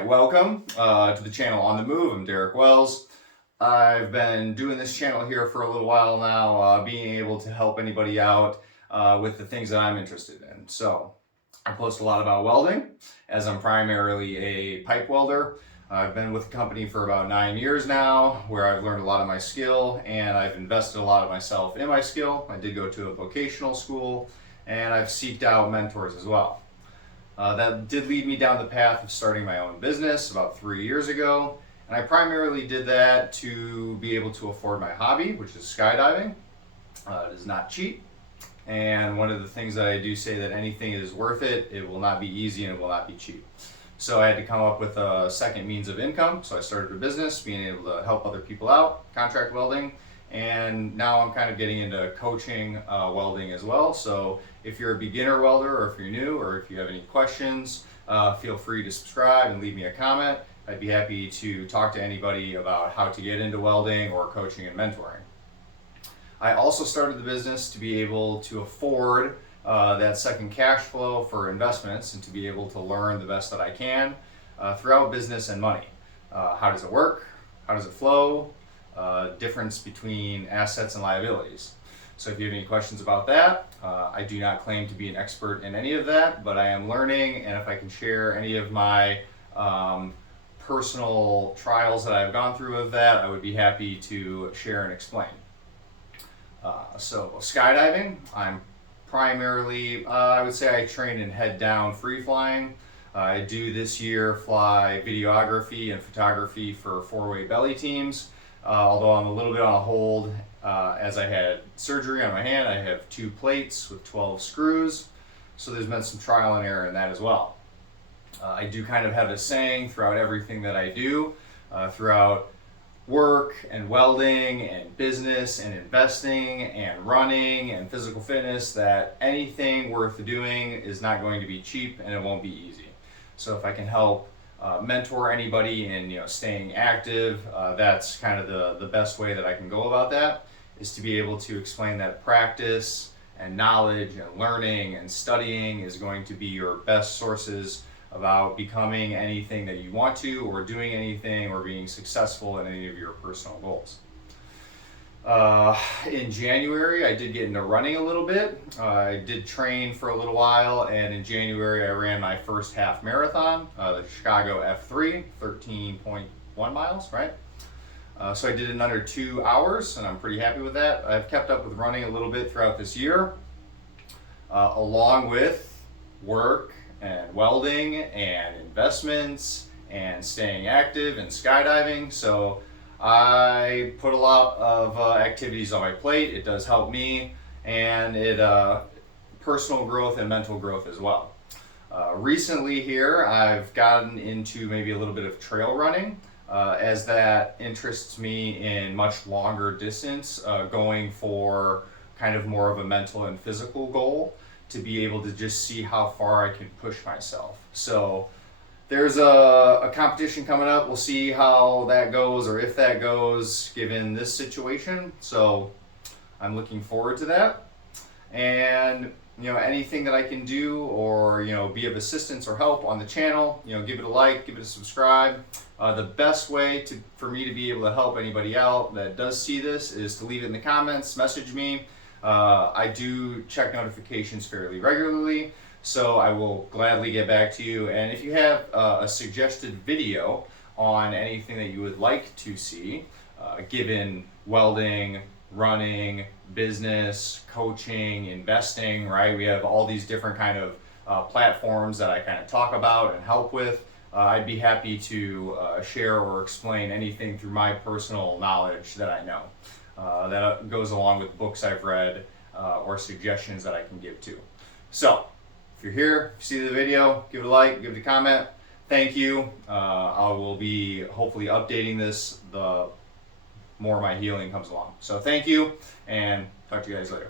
Hi, welcome to the channel On The Move. I'm Derek Wells. I've been doing this channel here for a little while now, being able to help anybody out with the things that I'm interested in. So I post a lot about welding, as I'm primarily a pipe welder. I've been with the company for about 9 years now, where I've learned a lot of my skill and I've invested a lot of myself in my skill. I did go to a vocational school and I've seeked out mentors as well. That did lead me down the path of starting my own business about 3 years ago. And I primarily did that to be able to afford my hobby, which is skydiving. It is not cheap. And one of the things that I do say that anything is worth it, it will not be easy and it will not be cheap. So I had to come up with a second means of income. So I started a business, being able to help other people out, contract welding. And now I'm kind of getting into coaching welding as well. So if you're a beginner welder, or if you're new, or if you have any questions, feel free to subscribe and leave me a comment. I'd be happy to talk to anybody about how to get into welding or coaching and mentoring. I also started the business to be able to afford that second cash flow for investments and to be able to learn the best that I can throughout business and money. How does it work? How does it flow? Difference between assets and liabilities. So if you have any questions about that, I do not claim to be an expert in any of that, but I am learning, and if I can share any of my personal trials that I've gone through with that, I would be happy to share and explain. So skydiving, I'm primarily, I would say I train in head down free flying. I do this year fly videography and photography for 4-way belly teams. Although I'm a little bit on a hold as I had surgery on my hand. I have 2 plates with 12 screws, so there's been some trial and error in that as well. I do kind of have a saying throughout everything that I do, throughout work and welding and business and investing and running and physical fitness, that anything worth doing is not going to be cheap and it won't be easy. So if I can help mentor anybody in staying active, that's kind of the best way that I can go about that, is to be able to explain that practice and knowledge and learning and studying is going to be your best sources about becoming anything that you want to, or doing anything, or being successful in any of your personal goals. In January, I did get into running a little bit. I did train for a little while, and in January I ran my first half marathon, the Chicago F3, 13.1 miles, right? So I did it in under 2 hours, and I'm pretty happy with that. I've kept up with running a little bit throughout this year, along with work and welding and investments and staying active and skydiving. So I put a lot of activities on my plate. It does help me, and it personal growth and mental growth as well. Recently here, I've gotten into maybe a little bit of trail running, as that interests me in much longer distance, going for kind of more of a mental and physical goal, to be able to just see how far I can push myself. So there's a competition coming up. We'll see how that goes, or if that goes, given this situation. So I'm looking forward to that. And anything that I can do, or be of assistance or help on the channel, give it a like, give it a subscribe. The best way for me to be able to help anybody out that does see this is to leave it in the comments, message me. I do check notifications fairly regularly, so I will gladly get back to you. And if you have a suggested video on anything that you would like to see, given welding, running, business, coaching, investing, right? We have all these different kind of platforms that I kind of talk about and help with. I'd be happy to share or explain anything through my personal knowledge that I know. That goes along with books I've read, or suggestions that I can give too. So if you're here, if you see the video, give it a like, give it a comment. Thank you. I will be hopefully updating this the more my healing comes along. So thank you, and talk to you guys later.